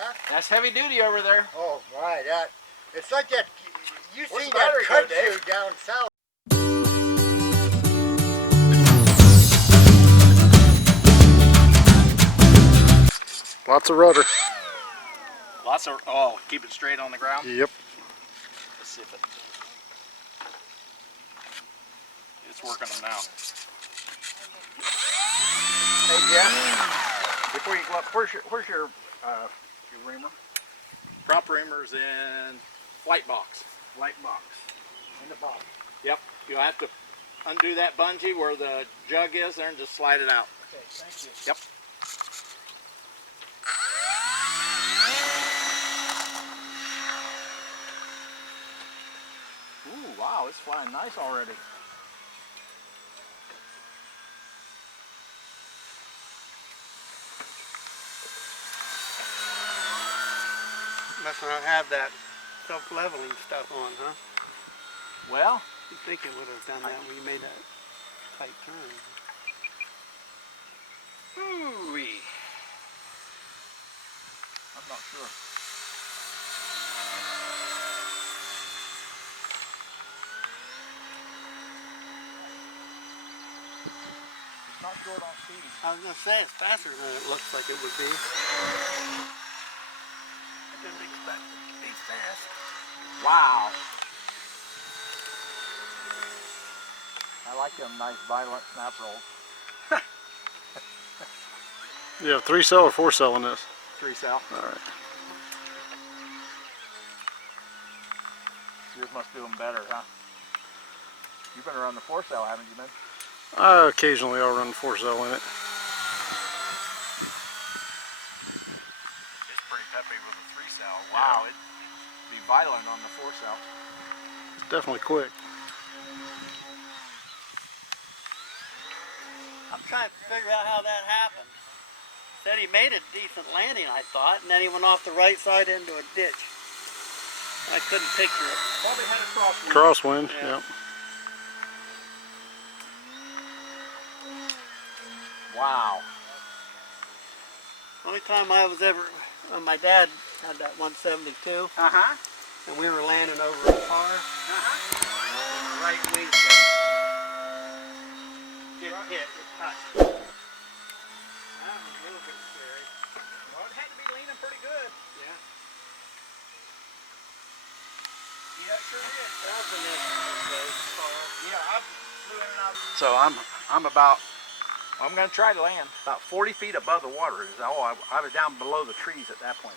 Huh? That's heavy duty over there. Oh my, it's like that. You Where's seen the that battery cut go, Dave? shoe down south? Lots of rudder. Lots of, oh, keep it straight on the ground? Yep. Let's see if it's working them now. Hey Jeff, before you go up, where's your reamer? Prop reamer's in flight box. Light box. In the box. Yep, you'll have to undo that bungee where the jug is there and just slide it out. Okay, thank you. Yep. Ooh, wow, it's flying nice already. Must not have that self-leveling stuff on, huh? Well, You'd think it would have done that when you made that tight turn. ooh-wee. I'm not sure. It's not short on speed. I was going to say, it's faster than it looks like it would be. I didn't expect it to be fast. Wow. I like them nice violent snap rolls. You have 3-cell or 4-cell in this? 3-cell. Alright. Yours must do them better, huh? You've been around the 4-cell, haven't you, man? Occasionally I'll run 4-cell in it. It's pretty peppy with a 3-cell. Wow, it'd be violent on the 4-cell. It's definitely quick. I'm trying to figure out how that happened. Said he made a decent landing, I thought, and then he went off the right side into a ditch. I couldn't picture it. Probably had a crosswind. Crosswind, Yeah. yep. Wow. Only time I was ever, my dad had that 172, Uh-huh. and we were landing over a car. Uh-huh. Right wing did hit, it touched. That was a little bit scary. Well, it had to be leaning pretty good. Yeah. Yeah, it sure did. That was an issue. Yeah, I flew in and out. So I'm going to try to land about 40 feet above the water. I was down below the trees at that point.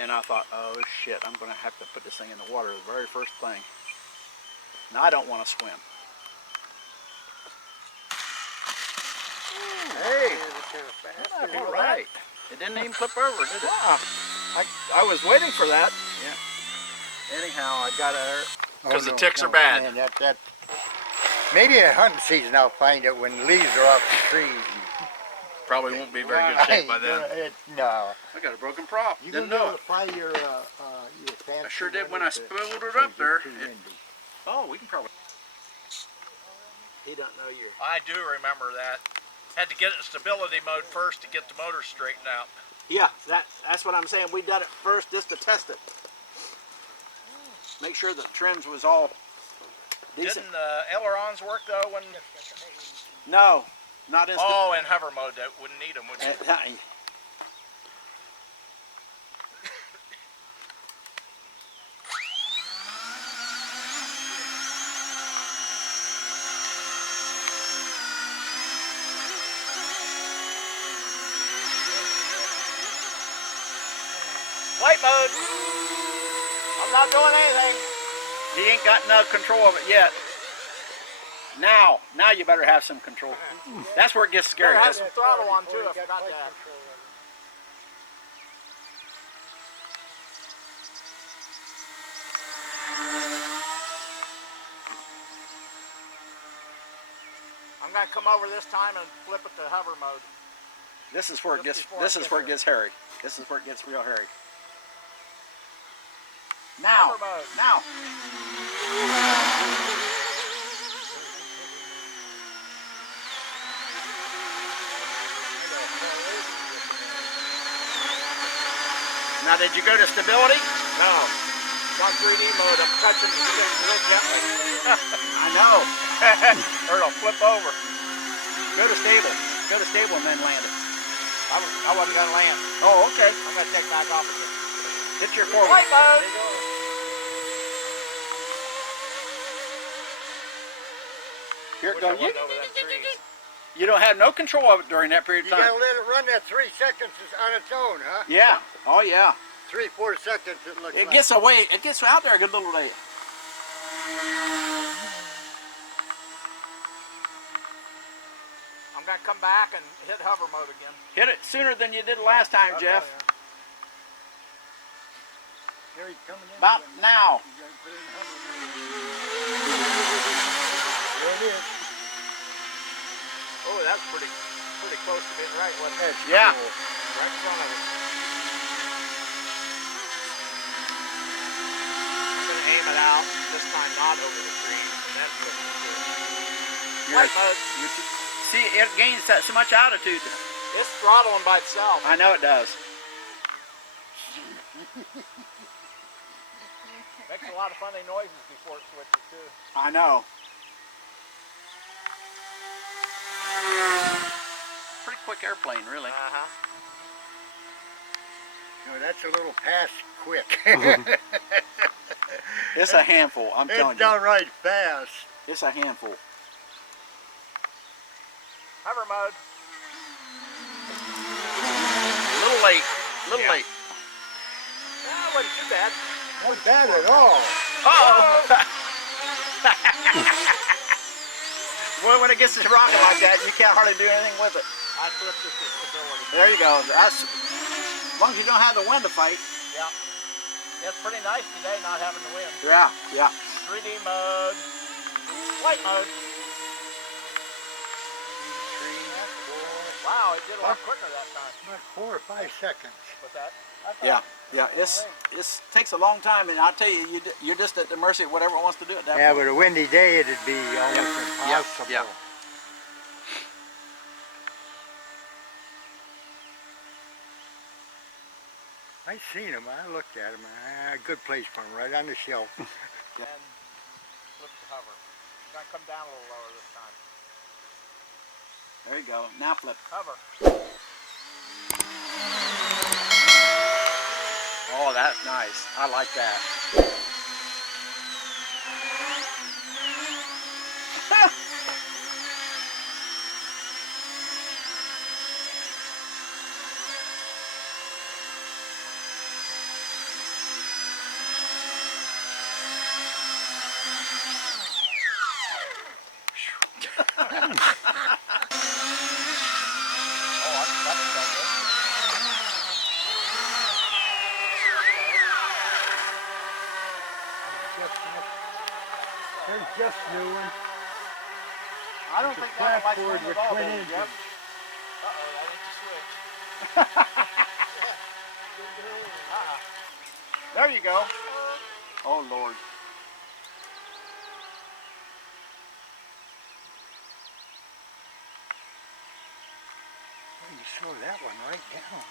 And I thought, oh shit, I'm going to have to put this thing in the water the very first thing. Now I don't want to swim. Hey, all right. It didn't even flip over, did it? Wow. I was waiting for that. Yeah. Anyhow, I got her because the ticks are bad. Man, maybe in hunting season I'll find it when leaves are off the trees. Probably won't be very good shape by then. No. I got a broken prop. You Didn't can know go it. to fly your fancy I sure did when one I if spooled it up there. too windy. Oh, we can probably. He don't know you. I do remember that. Had to get it in stability mode first to get the motor straightened out. Yeah, that's what I'm saying. We done it first just to test it. Make sure the trims was all decent. Didn't the ailerons work though when? No, not instant. Oh, in hover mode, that wouldn't need them, would you? Flight mode. I'm not doing anything. He ain't got no control of it yet. Now you better have some control. That's where it gets scary. Better have some throttle on too. I forgot that. I'm gonna come over this time and flip it to hover mode. This is where it gets. This is where it gets hairy. This is where it gets real hairy. Now, Hover mode. now. Now, did you go to stability? No. It's on 3D mode. I'm touching the stick real gently. I know. Or it'll flip over. Go to stable. Go to stable and then land it. I wasn't gonna land. Oh, okay. I'm gonna take back off again. Hit your forward. Flight mode. Here it Wish I goes. wasn't over them trees. You don't have no control of it during that period You of time. gotta let it run that 3 seconds on its own, huh? Yeah. Oh, yeah. 3-4 seconds it looks It like. gets away. It gets out there a good little way. I'm gonna come back and hit hover mode again. Hit it sooner than you did last time, Jeff. Here he's coming in. About now. You gotta put it in hover mode. There it is. Oh, that's pretty close to being right, wasn't it? That's Yeah. cool. Right in front of it. I'm gonna aim it out, this time not over the trees, and then flip it to it. Flight mode. See, it gains so much altitude. It's throttling by itself. I know it does. Makes a lot of funny noises before it switches too. I know. Pretty quick airplane, really. Uh-huh. No, that's a little past quick. It's a handful, I'm telling It's you. downright fast. It's a handful. Hover mode. A little late. A little late. That wasn't too bad. Not bad at all. Uh-oh! Well, when it gets to rocking like that, you can't hardly do anything with it. I flipped it to stability. There you go. That's, as long as you don't have the wind to fight. Yeah. It's pretty nice today not having the wind. Yeah, yeah. 3D mode. Flight mode. Wow, it did a lot quicker that time. About 4 or 5 seconds. With that. Yeah, yeah. It's takes a long time, and I'll tell you, you're just at the mercy of whatever it wants to do at that Yeah, point. but a windy day it'd be almost Yeah, impossible. yeah. I seen him. I looked at him. Good place for him, right on the shelf. And flip to hover. I'm gonna come down a little lower this time. There you go. Now flip. Hover. Oh, that's nice. I like that. There's just new one. I don't think that likes Ford wind with at all, twin does it, engines. Jeff? Uh-oh, I went to switch. There you go. Oh, Lord. You slow that one right down.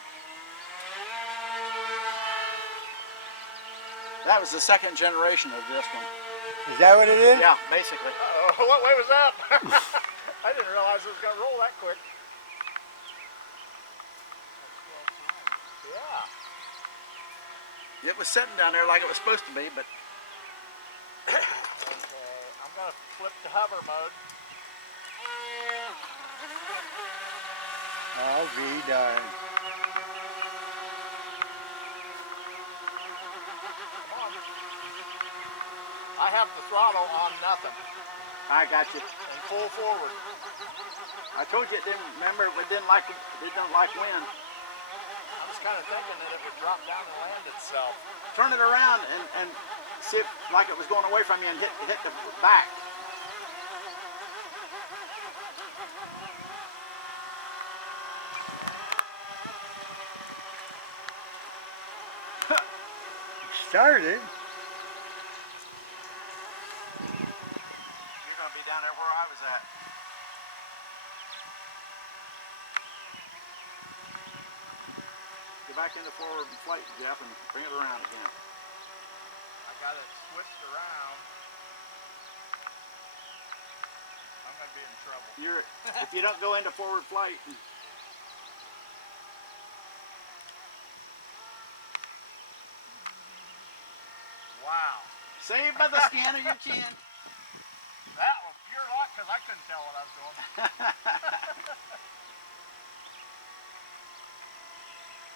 That was the second generation of this one. Is that what it is? Yeah, basically. Uh-oh, what way was that? I didn't realize it was gonna roll that quick. Yeah. It was sitting down there like it was supposed to be, but Okay, I'm gonna flip to hover mode. I'll be darned. Come on. I have the throttle on nothing I got you. and full forward. I told you it didn't. Remember, it don't like wind. I was kind of thinking that it would drop down and land itself. Turn it around and see if like it was going away from you and hit the back. Started. You're gonna be down there where I was at. Get back into forward flight, Jeff, and bring it around again. I got it switched around. I'm gonna be in trouble. If you don't go into forward flight. Wow. Saved by the skin of your chin. That was pure luck because I couldn't tell what I was doing.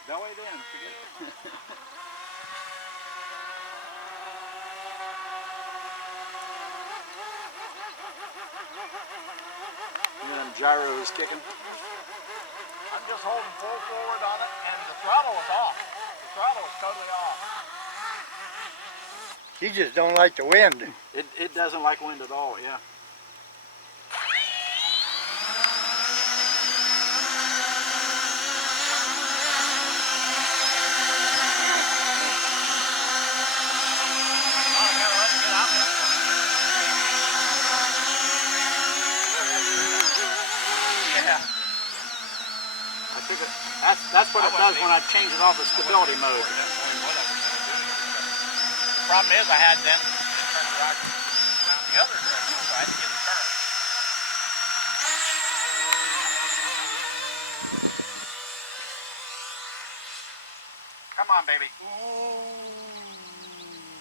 Belly then, forget it. Them gyros kicking. I'm just holding full forward on it, and the throttle was off. The throttle was totally off. You just don't like the wind. It doesn't like wind at all, yeah. I gotta let it get out there. Yeah. I took it. That's what it does when I change it off of stability mode. The problem is I had then turned the rocket around the other direction, so I had to get it turned. Come on, baby.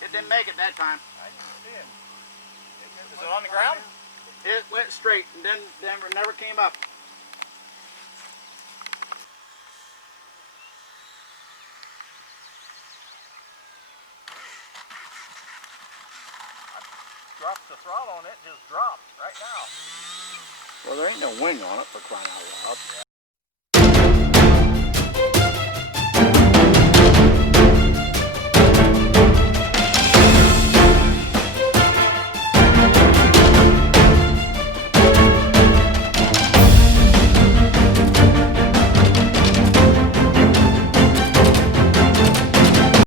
It didn't make it that time. I didn't see it. Is it on the ground? It went straight and then never came up. Dropped the throttle and it just dropped right now. Well, there ain't no wing on it for crying out loud. Yeah.